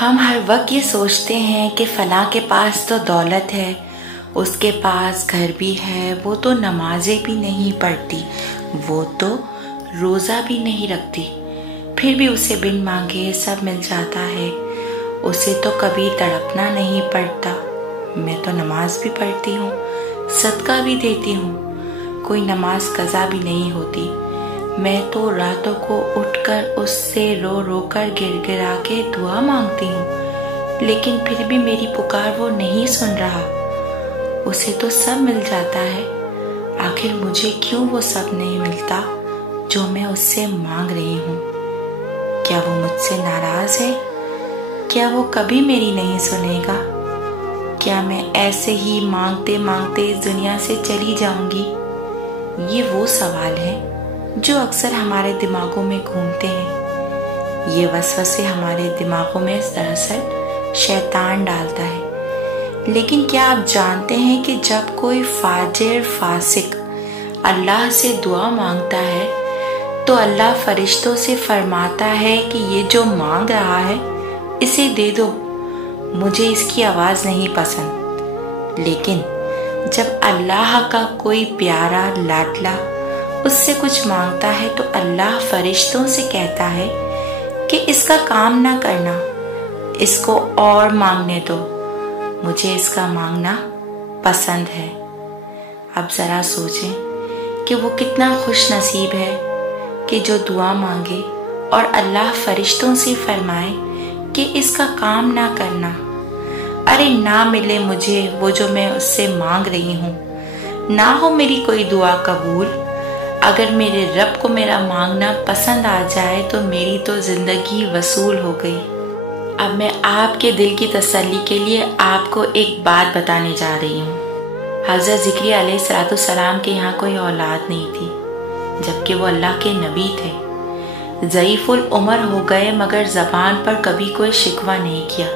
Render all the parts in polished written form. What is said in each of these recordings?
ہم ہر وقت یہ سوچتے ہیں کہ فلاں کے پاس تو دولت ہے، اس کے پاس گھر بھی ہے، وہ تو نمازیں بھی نہیں پڑھتی، وہ تو روزہ بھی نہیں رکھتی، پھر بھی اسے بن مانگے سب مل جاتا ہے، اسے تو کبھی تڑپنا نہیں پڑتا۔ میں تو نماز بھی پڑھتی ہوں، صدقہ بھی دیتی ہوں، کوئی نماز قضا بھی نہیں ہوتی، میں تو راتوں کو اٹھ کر اس سے رو رو کر گر گرا کے دعا مانگتی ہوں، لیکن پھر بھی میری پکار وہ نہیں سن رہا۔ اسے تو سب مل جاتا ہے، آخر مجھے کیوں وہ سب نہیں ملتا جو میں اس سے مانگ رہی ہوں؟ کیا وہ مجھ سے ناراض ہے؟ کیا وہ کبھی میری نہیں سنے گا؟ کیا میں ایسے ہی مانگتے مانگتے اس دنیا سے چلی جاؤں گی؟ یہ وہ سوال ہے جو اکثر ہمارے دماغوں میں گھومتے ہیں۔ یہ وسوسے ہمارے دماغوں میں دراصل شیطان ڈالتا ہے۔ لیکن کیا آپ جانتے ہیں کہ جب کوئی فاجر فاسق اللہ سے دعا مانگتا ہے تو اللہ فرشتوں سے فرماتا ہے کہ یہ جو مانگ رہا ہے اسے دے دو، مجھے اس کی آواز نہیں پسند۔ لیکن جب اللہ کا کوئی پیارا لاڈلا اس سے کچھ مانگتا ہے تو اللہ فرشتوں سے کہتا ہے کہ اس کا کام نہ کرنا، اس کو اور مانگنے دو، مجھے اس کا مانگنا پسند ہے۔ اب ذرا سوچیں کہ وہ کتنا خوش نصیب ہے کہ جو دعا مانگے اور اللہ فرشتوں سے فرمائے کہ اس کا کام نہ کرنا۔ ارے نہ ملے مجھے وہ جو میں اس سے مانگ رہی ہوں، نہ ہو میری کوئی دعا قبول، اگر میرے رب کو میرا مانگنا پسند آ جائے تو میری تو زندگی وصول ہو گئی۔ اب میں آپ کے دل کی تسلی کے لیے آپ کو ایک بات بتانے جا رہی ہوں۔ حضرت زکریا علیہ السلام کے یہاں کوئی اولاد نہیں تھی، جبکہ وہ اللہ کے نبی تھے۔ ضعیف العمر ہو گئے مگر زبان پر کبھی کوئی شکوہ نہیں کیا۔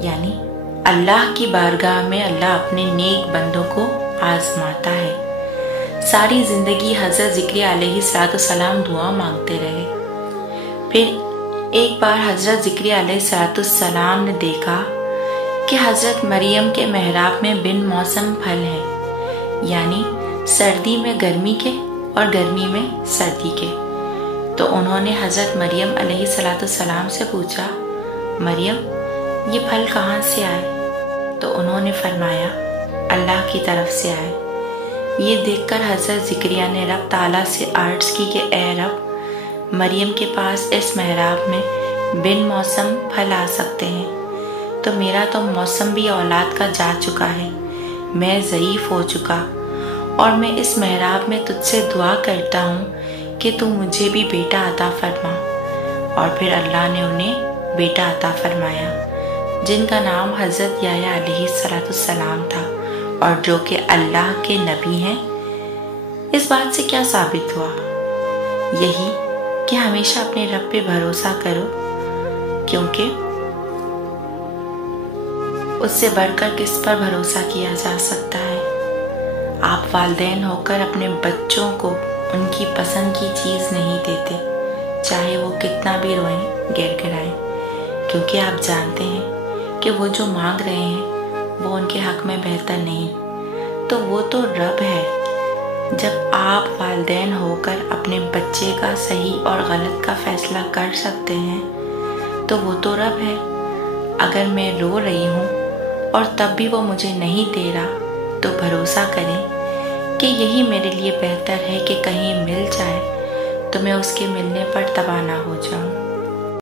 یعنی اللہ کی بارگاہ میں اللہ اپنے نیک بندوں کو آزماتا ہے۔ ساری زندگی حضرت زکریا علیہ السلام دعا مانگتے رہے۔ پھر ایک بار حضرت زکریا علیہ السلام نے دیکھا کہ حضرت مریم کے محراب میں بن موسم پھل ہیں، یعنی سردی میں گرمی کے اور گرمی میں سردی کے۔ تو انہوں نے حضرت مریم علیہ السلام سے پوچھا، مریم یہ پھل کہاں سے آئے؟ تو انہوں نے فرمایا اللہ کی طرف سے آئے۔ یہ دیکھ کر حضرت زکریا نے رب تعالیٰ سے عرض کی کہ اے رب، مریم کے پاس اس محراب میں بن موسم پھل آ سکتے ہیں، تو میرا تو موسم بھی اولاد کا جا چکا ہے، میں ضعیف ہو چکا، اور میں اس محراب میں تجھ سے دعا کرتا ہوں کہ تو مجھے بھی بیٹا عطا فرما۔ اور پھر اللہ نے انہیں بیٹا عطا فرمایا، جن کا نام حضرت یحییٰ علیہ السلام تھا، اور جو کہ اللہ کے نبی ہیں۔ اس بات سے کیا ثابت ہوا؟ یہی کہ ہمیشہ اپنے رب پہ بھروسہ کرو، کیونکہ اس سے بڑھ کر کس پر بھروسہ کیا جا سکتا ہے۔ آپ والدین ہو کر اپنے بچوں کو ان کی پسند کی چیز نہیں دیتے، چاہے وہ کتنا بھی روئیں گر گرائیں، کیونکہ آپ جانتے ہیں کہ وہ جو مانگ رہے ہیں وہ ان کے حق میں بہتر نہیں، تو وہ تو رب ہے۔ جب آپ والدین ہو کر اپنے بچے کا صحیح اور غلط کا فیصلہ کر سکتے ہیں تو وہ تو رب ہے۔ اگر میں رو رہی ہوں اور تب بھی وہ مجھے نہیں دے رہا تو بھروسہ کریں کہ یہی میرے لیے بہتر ہے کہ کہیں مل جائے تو میں اس کے ملنے پر تباہ نہ ہو جاؤں۔